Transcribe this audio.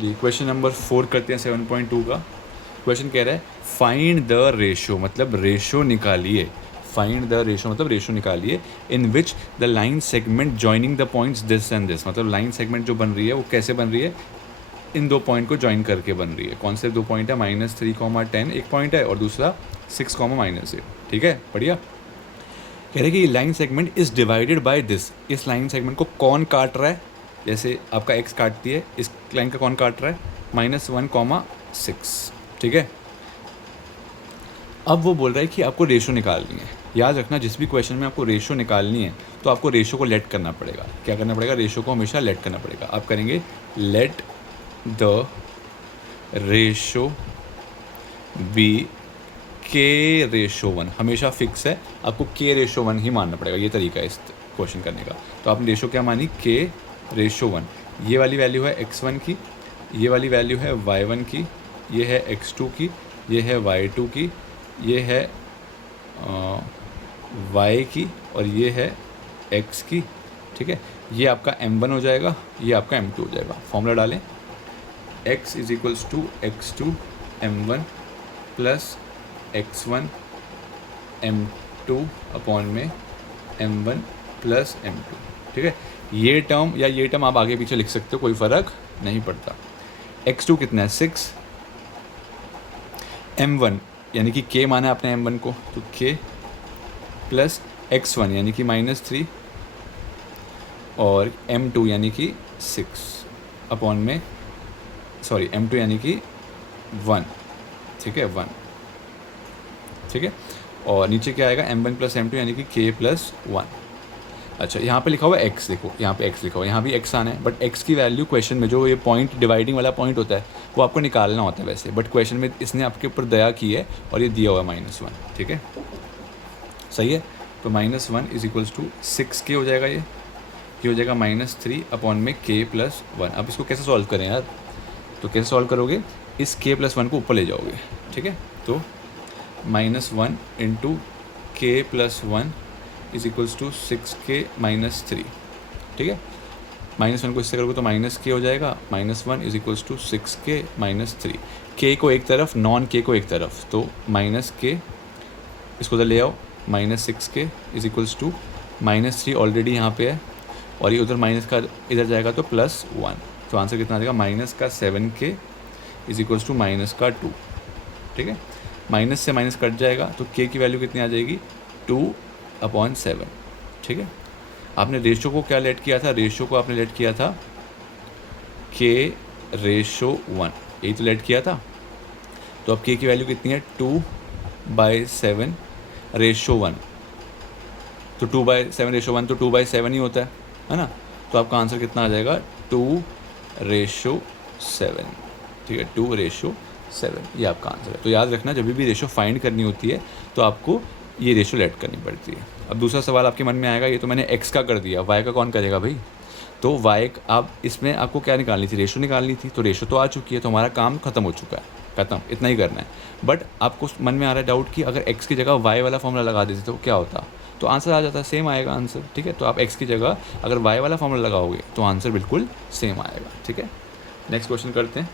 चलिए question number 4 करते हैं 7.2 का। क्वेश्चन कह रहा है फाइंड द रेशो, मतलब रेशो निकालिए। फाइंड द रेशो मतलब रेशो निकालिए in which the line segment joining the points this and this, मतलब लाइन सेगमेंट जो बन रही है वो कैसे बन रही है, इन दो पॉइंट को ज्वाइन करके बन रही है। कौन से दो पॉइंट है, -3, 10 एक पॉइंट है और दूसरा 6, -8। ठीक है, बढ़िया। कह रहे हैं कि line segment is divided by this, इस लाइन सेगमेंट को कौन काट रहा है, जैसे आपका x काटती है, इस लाइन का कौन काट रहा है, -1, 6। ठीक है, अब वो बोल रहा है कि आपको रेशो निकालनी है। याद रखना जिस भी क्वेश्चन में आपको रेशो निकालनी है तो आपको रेशो को लेट करना पड़ेगा। क्या करना पड़ेगा, रेशो को हमेशा लेट करना पड़ेगा। आप करेंगे let the ratio B K/1, हमेशा फिक्स है, आपको K/1 ही मानना पड़ेगा। ये तरीका है इस क्वेश्चन करने का। तो आपने रेशो क्या मानी, K/1। ये वाली वैल्यू है x1 की, ये वाली वैल्यू है y1 की, ये है x2 की, ये है y2 की, ये है y की और ये है x की। ठीक है, ये आपका m1 हो जाएगा, ये आपका m2 हो जाएगा। फॉर्मूला डालें, x = x2 m1 plus x1 m2 upon में m1 प्लस m2। ठीक है, ये टर्म या ये टर्म आप आगे पीछे लिख सकते हो, कोई फ़र्क नहीं पड़ता। x2 कितना है, 6, m1 यानी कि k माना आपने m1 को, तो k प्लस x1 यानी कि -3 और m2 यानी कि 6 अपॉन में m2 यानी कि 1। ठीक है, 1। ठीक है, और नीचे क्या आएगा, m1 प्लस m2 यानी कि k+1। अच्छा, यहाँ पे लिखा हुआ है x, देखो यहाँ पे x लिखा हुआ है, यहाँ भी x आना है, बट x की वैल्यू क्वेश्चन में जो ये पॉइंट डिवाइडिंग वाला पॉइंट होता है वो आपको निकालना होता है वैसे, बट क्वेश्चन में इसने आपके ऊपर दया की है और ये दिया हुआ है -1। ठीक है, सही है। तो -1 = 6k हो जाएगा, ये हो जाएगा -3 अपॉन में k+1। अब इसको कैसे सॉल्व करें यार, तो कैसे सॉल्व करोगे, इस k+1 को ऊपर ले जाओगे। ठीक है, तो -1 × k+1 = 6k - 3। ठीक है, -1 को इससे करोगे तो -k हो जाएगा, -1 = 6k - 3। k को एक तरफ, नॉन k को एक तरफ, तो -k इसको उधर ले आओ, -6k = -3 ऑलरेडी यहाँ पे है और ये उधर माइनस का इधर जाएगा तो +1। तो आंसर कितना आ जाएगा, -7k = -2। ठीक है, माइनस से माइनस कट जाएगा तो k की वैल्यू कितनी आ जाएगी, 2/7। ठीक है, आपने रेशो को क्या लेट किया था, रेशो को आपने लेट किया था K/1, यही तो लेट किया था। तो अब k की वैल्यू कितनी है, 2/7 रेशो 1, तो 2/7 रेशो 1 तो 2/7 ही होता है ना। तो आपका आंसर कितना आ जाएगा, 2/7। ठीक है, 2/7, ये आपका आंसर है। तो याद रखना जब भी रेशो फाइंड करनी होती है तो आपको ये रेशो लेट करनी पड़ती है। अब दूसरा सवाल आपके मन में आएगा, ये तो मैंने x का कर दिया, y का कौन करेगा भाई। तो y आप इसमें आपको क्या निकालनी थी, रेशो निकालनी थी। तो रेशो तो आ चुकी है, तो हमारा काम ख़त्म हो चुका है, ख़त्म, इतना ही करना है। बट आपको मन में आ रहा है डाउट कि अगर x की जगह y वाला फॉर्मूला लगा देते तो क्या होता, तो आंसर आ जाता, सेम आएगा आंसर। ठीक है, तो आप x की जगह अगर y वाला फॉर्मूला लगाओगे तो आंसर बिल्कुल सेम आएगा। ठीक है, नेक्स्ट क्वेश्चन करते हैं।